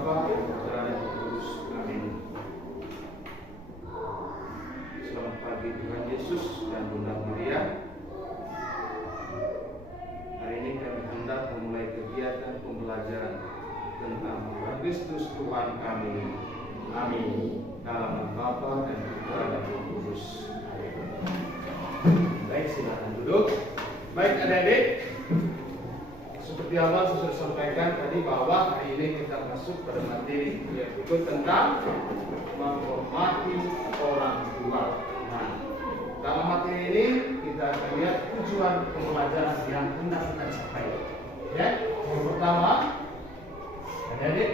Bapa, Putra, dan Roh Kudus. Amin. Selamat pagi Tuhan Yesus dan Bunda Maria. Hari ini kami hendak memulai kegiatan pembelajaran tentang Kristus Tuhan kami. Amin. Dalam nama Bapa dan Putra dan Roh Kudus. Amin. Baik, silakan duduk. Baik adik-adik, seperti awal sudah sampaikan tadi bahwa hari ini kita masuk pada materi yaitu tentang menghormati orang tua. Nah, dalam materi ini kita akan lihat tujuan pembelajaran yang hendak kita capai. Ya, yang pertama, adik-adik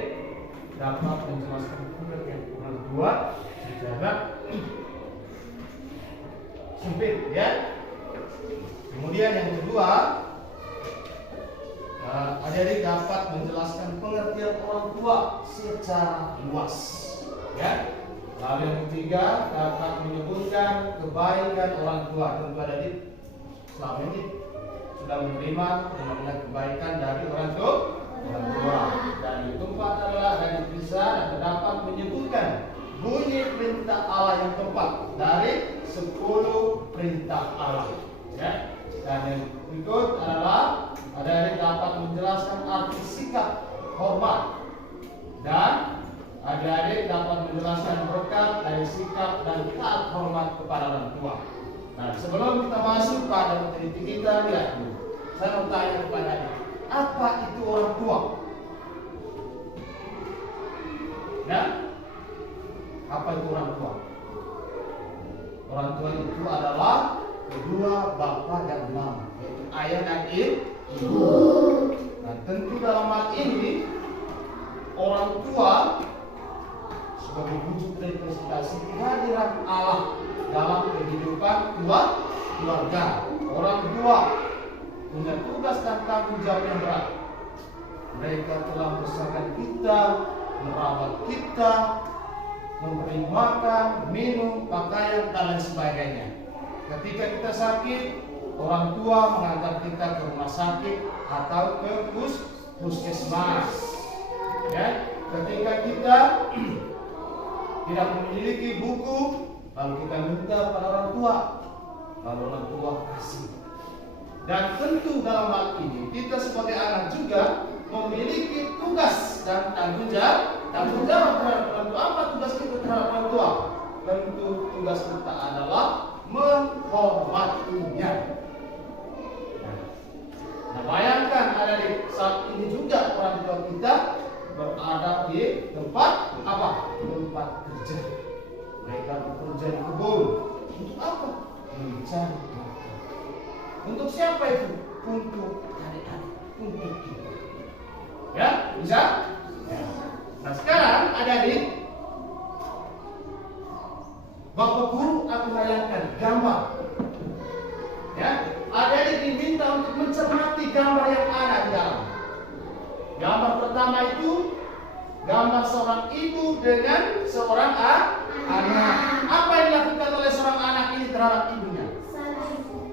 dapat menjelaskan pengertian orang tua secara sempit, ya. Kemudian yang kedua, adik-adik dapat menjelaskan pengertian orang tua secara luas, ya. Lalu yang ketiga, dapat menyebutkan kebaikan orang tua. Tentu adik-adik selama ini sudah menerima dan melihat kebaikan dari orang tua. Dan yang keempat adalah adik bisa dan dapat menyebutkan bunyi perintah Allah yang tepat dari 10 perintah Allah, ya. Dan yang berikut adalah adik-adik dapat menjelaskan arti sikap hormat, dan adik-adik dapat menjelaskan berkat dari sikap dan taat hormat kepada orang tua. Nah, sebelum kita masuk pada materi kita, lihat dulu. Saya mau tanya kepada adik, apa itu orang tua? Ya? Apa itu orang tua? Orang tua itu adalah kedua bapak dan mama, yaitu ayah dan ibu. Nah, tentu dalam hal ini orang tua sebagai wujud representasi kehadiran Allah dalam kehidupan keluarga. Orang tua punya tugas dan tanggung jawab yang berat. Mereka telah membesarkan kita, merawat kita, memberi makan, minum, pakaian, dan lain sebagainya. Ketika kita sakit, orang tua mengantar kita ke rumah sakit atau ke puskesmas. Ya, ketika kita tidak memiliki buku, lalu kita minta pada orang tua, lalu orang tua kasih. Dan tentu dalam hal ini kita sebagai anak juga memiliki tugas dan tanggung jawab terhadap orang tua. Apa tugas kita terhadap orang tua? Tentu tugas kita adalah menghormatinya. Nah, bayangkan adik-adik, saat ini juga orang tua kita berada di tempat apa? Tempat kerja. Mereka bekerja di kebun. Untuk apa? Mencari makan. Untuk siapa itu? Untuk adik-adik, untuk kita. Ya, bisa? Ya. Nah, sekarang adik-adik, Bapak Guru akan bayangkan gambar. Ya, adik-adik diminta untuk mencermati gambar yang ada di dalam. Gambar pertama itu gambar seorang ibu dengan seorang anak. Apa yang dilakukan oleh seorang anak ini terhadap ibunya?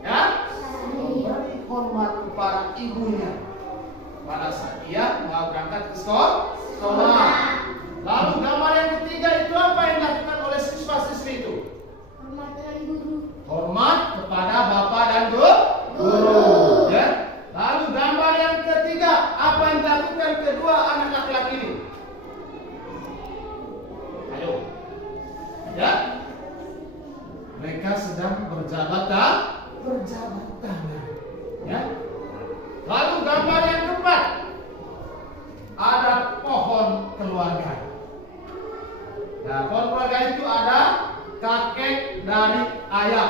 Ya, memberi hormat kepada ibunya pada saat ia mau berangkat ke sekolah. Lalu gambar yang ketiga itu apa yang dilakukan oleh siswa-siswi itu? Hormat dengan guru. Hormat kepada bapak dan guru. Ya. Lalu gambar yang ketiga, apa yang dilakukan kedua anak laki-laki ini? Ayo. Ya. Mereka sedang berjabat tangan. Ya. Lalu gambar yang keempat, ada pohon keluarga. Nah, pohon keluarga itu ada kakek dari ayah,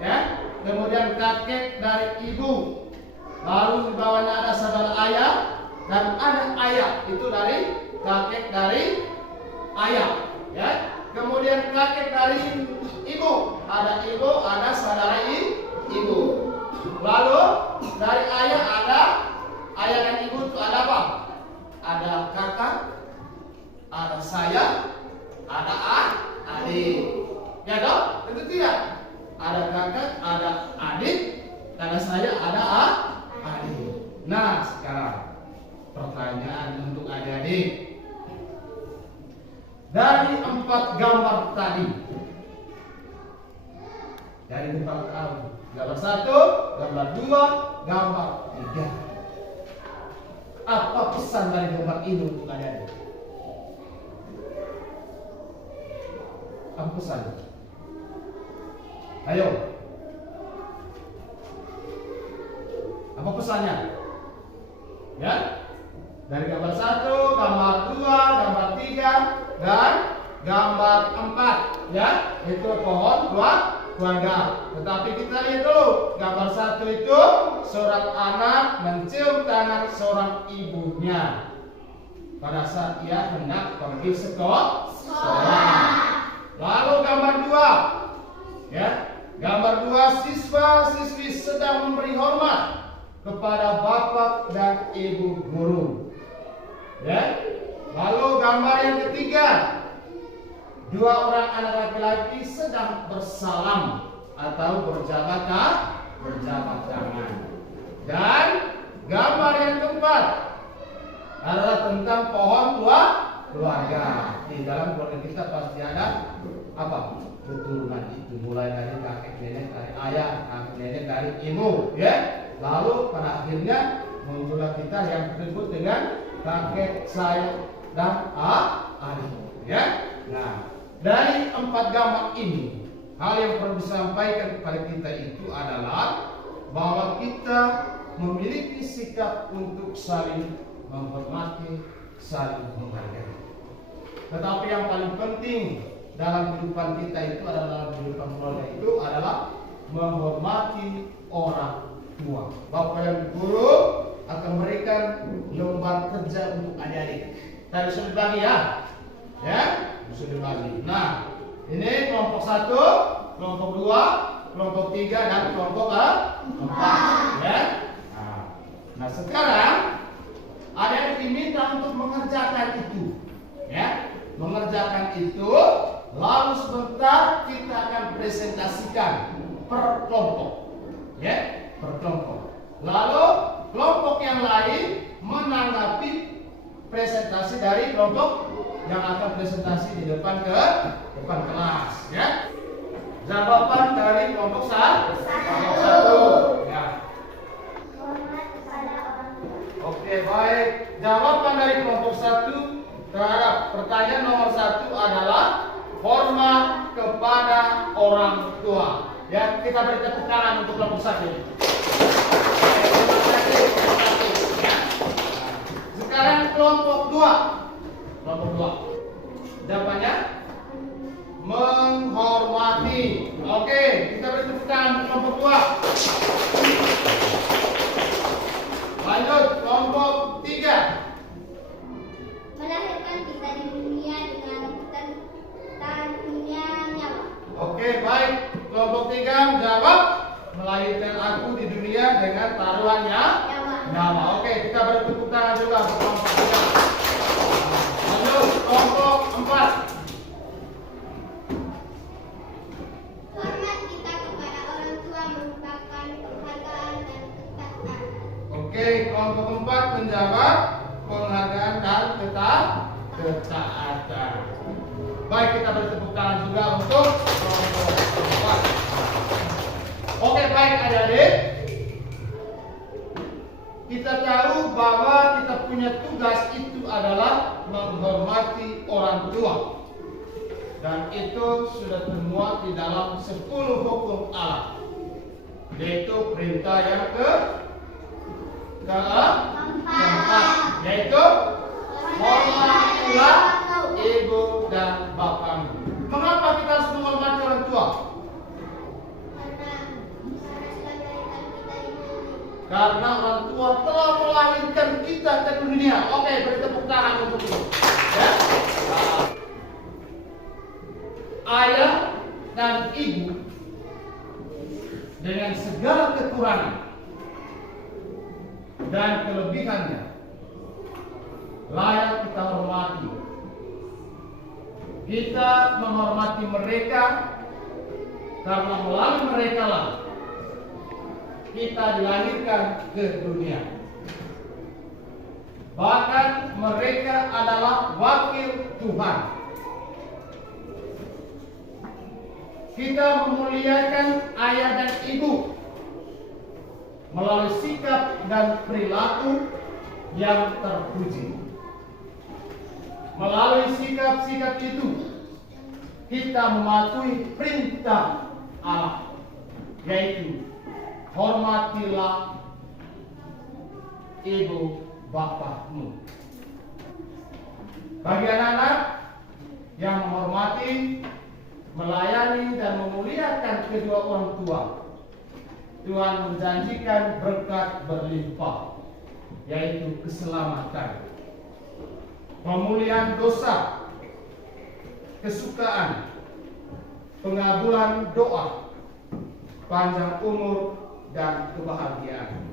ya. Kemudian kakek dari ibu. Lalu di bawahnya ada saudara ayah dan ada ayah, itu dari kakek dari ayah, ya. Kemudian kakek dari ibu, ada saudara ibu. Lalu dari ayah dan ibu itu ada apa? Ada kakak, ada saya, ada adik. Ya dong? Tentu tidak. Ada kakak, ada adik, ada saya, ada adik. Nah, sekarang pertanyaan untuk adik-adik. dari 4 gambar tadi. Dari 4 gambar 1, gambar 2, gambar 3. Apa pesan dari gambar ini untuk adik-adik? Apa pesannya? Ayo. Apa pesannya? Ya? Dari gambar 1, gambar 2, gambar 3, dan gambar 4. Ya? Itu pohon keluarga. Tetapi kita lihat dulu. Gambar 1 itu seorang anak mencium tangan seorang ibunya pada saat ia hendak pergi sekolah. Lalu gambar 2, ya, gambar 2 siswa-siswi sedang memberi hormat kepada bapak dan ibu guru. Ya. Lalu gambar yang ketiga, 2 orang anak laki-laki sedang bersalam atau berjabat tangan. Dan gambar yang keempat adalah tentang pohon keluarga. Di dalam keluarga kita pasti ada apa? Keturunan itu, mulai dari kakek nenek, dari ayah, kakek nenek, dari ibu, ya. Lalu pada akhirnya muncullah kita yang disebut dengan kakek, saya, dan adik, ya. Nah, dari 4 gambar ini, hal yang perlu disampaikan kepada kita itu adalah bahwa kita memiliki sikap untuk saling menghormati, saling menghargai. Tetapi yang paling penting dalam kehidupan kita itu adalah, dalam kehidupan keluarga itu adalah menghormati orang tua. Bapak dan guru akan memberikan lembar kerja untuk adik-adik. Tadi sudah dibagi ya, ya, sudah dibagi. Nah, ini kelompok 1, kelompok 2, kelompok 3, dan kelompok 4, ya. Nah, sekarang adik-adik diminta untuk mengerjakan itu, ya, mengerjakan itu. Lalu sebentar kita akan presentasikan per kelompok, ya, per kelompok. Lalu kelompok yang lain menanggapi presentasi dari kelompok yang akan presentasi di depan kelas, ya. Jawaban dari kelompok 1, ya. Oke, baik. Jawaban dari kelompok 1 terhadap pertanyaan nomor 1 adalah hormat kepada orang tua. Ya, kita beri tepuk tangan untuk kelompok 1. Ya. Sekarang kelompok 2. Kelompok 2. Jawabannya menghormati. Oke, kita beri tepuk tangan untuk kelompok 2. Lanjut, kelompok 3. Melahirkan kita di dunia dengan taruhnya nyawa. Oke, baik. Kelompok 3 jawab, melahirkan aku di dunia dengan taruhannya nyawa. Oke, kita beri tepuk tangan juga untuk kelompok 3. Lanjut, kelompok 4. Hormat kita kepada orang tua merupakan penghargaan dan ketaatan. Oke, kelompok 4 menjawab penghargaan dan ketaatan. Baik, kita beri tepuk tangan juga untuk kelompok 4. Oke, baik adik-adik. Kita tahu bahwa kita punya tugas itu adalah menghormati orang tua. Dan itu sudah termuat di dalam 10 hukum Allah. Yaitu perintah yang keempat, yaitu hormatilah ibu dan bapakmu. Mengapa kita harus menghormati orang tua? Karena orang tua telah melahirkan kita ke dunia. Oke, beri tepuk tangan untuk itu. Ya. Ayah dan ibu dengan segala kekurangan dan kelebihannya layak kita hormati. Kita menghormati mereka karena melalui mereka lah kita dilahirkan ke dunia. Bahkan mereka adalah wakil Tuhan kita memuliakan ayah dan ibu melalui sikap dan perilaku yang terpuji. Melalui sikap-sikap itu, kita mematuhi perintah Allah, yaitu hormatilah ibu bapakmu. Bagi anak-anak yang menghormati, melayani, dan memuliakan kedua orang tua, Tuhan menjanjikan berkat berlimpah, yaitu keselamatan, pemulihan dosa, kesukaan, pengabulan doa, panjang umur, dan kebahagiaan.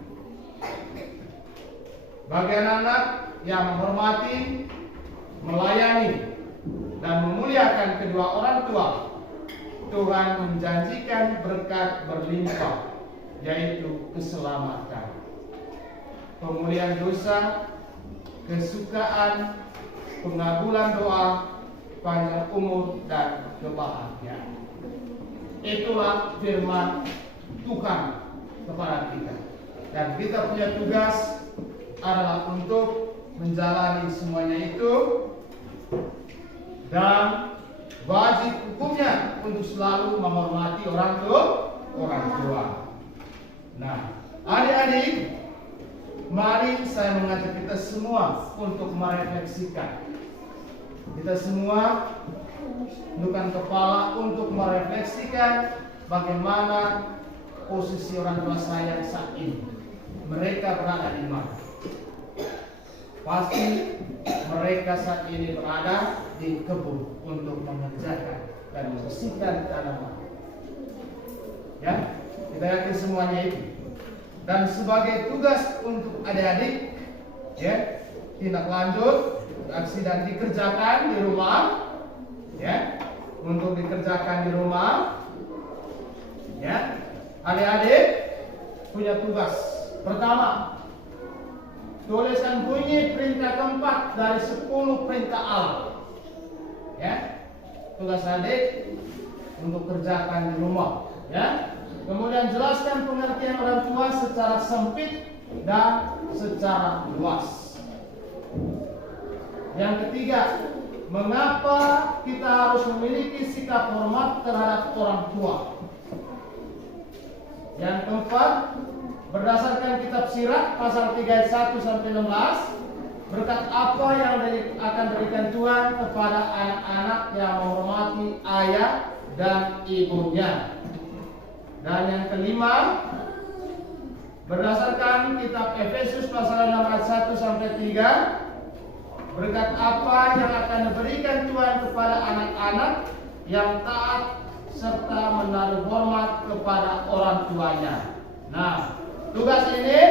Bagi anak-anak yang menghormati, melayani, dan memuliakan kedua orang tua, Tuhan menjanjikan berkat berlimpah, yaitu keselamatan, pemulihan dosa, kesukaan, pengabulan doa, panjang umur, dan kebahagiaan. Itulah firman Tuhan kepada kita. Dan kita punya tugas adalah untuk menjalani semuanya itu, dan wajib hukumnya untuk selalu menghormati orang tua. Nah, adik-adik, mari saya mengajak kita semua untuk merefleksikan. Kita semua tundukkan kepala untuk merefleksikan bagaimana posisi orang tua saya saat ini. Mereka berada di mana? Pasti mereka saat ini berada di kebun untuk mengerjakan dan membersihkan tanaman. Ya, kita yakin semuanya itu. Dan sebagai tugas untuk adik-adik, ya, tindak lanjut aksi dan dikerjakan di rumah, ya, untuk dikerjakan di rumah, ya, adik-adik punya tugas. Pertama, tuliskan bunyi perintah keempat dari 10 perintah Allah. Ya, tugas adik untuk kerjakan di rumah. Ya, kemudian jelaskan pengertian orang tua secara sempit dan secara luas. Yang ketiga, mengapa kita harus memiliki sikap hormat terhadap orang tua. Yang keempat, berdasarkan kitab Sirat pasal 3 ayat 1 sampai 16, berkat apa yang akan diberikan Tuhan kepada anak-anak yang menghormati ayah dan ibunya. Dan yang kelima, berdasarkan kitab Efesus pasal 6 ayat 1 sampai 3, berkat apa yang akan diberikan Tuhan kepada anak-anak yang taat serta menaruh hormat kepada orang tuanya. Nah, tugas ini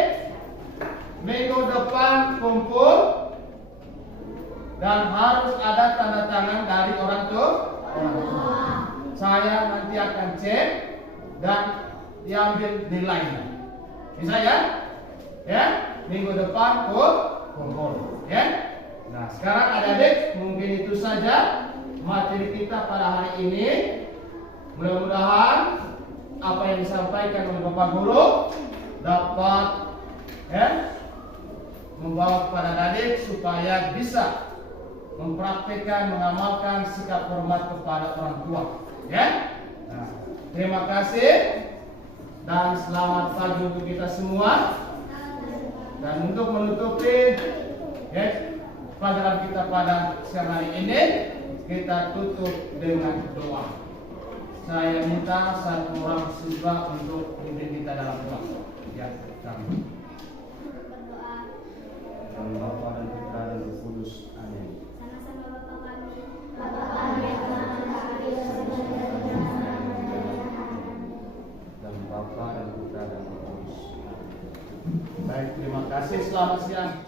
minggu depan kumpul dan harus ada tanda tangan dari orang tua. Saya nanti akan cek dan diambil nilainya. Bisa ya? Ya, minggu depan kumpul. Ya. Nah, sekarang adik-adik, mungkin itu saja materi kita pada hari ini. Mudah-mudahan apa yang disampaikan oleh Bapak Guru dapat membawa kepada adik supaya bisa mempraktikkan, mengamalkan sikap hormat kepada orang tua. Ya. Nah, terima kasih dan selamat pagi untuk kita semua. Dan untuk menutupi pelajaran kita pada siang hari ini, kita tutup dengan doa. Saya minta satu orang siswa untuk memimpin kita dalam doa. Ya, kami. Berdoa. Dalam Bapa dan Putra dan Roh Kudus. Amin. Sama-sama Bapa kami. Bapa kami yang telah mengasihi dan Bapa dan Putra dan Roh Kudus. Baik, terima kasih. Selamat siang.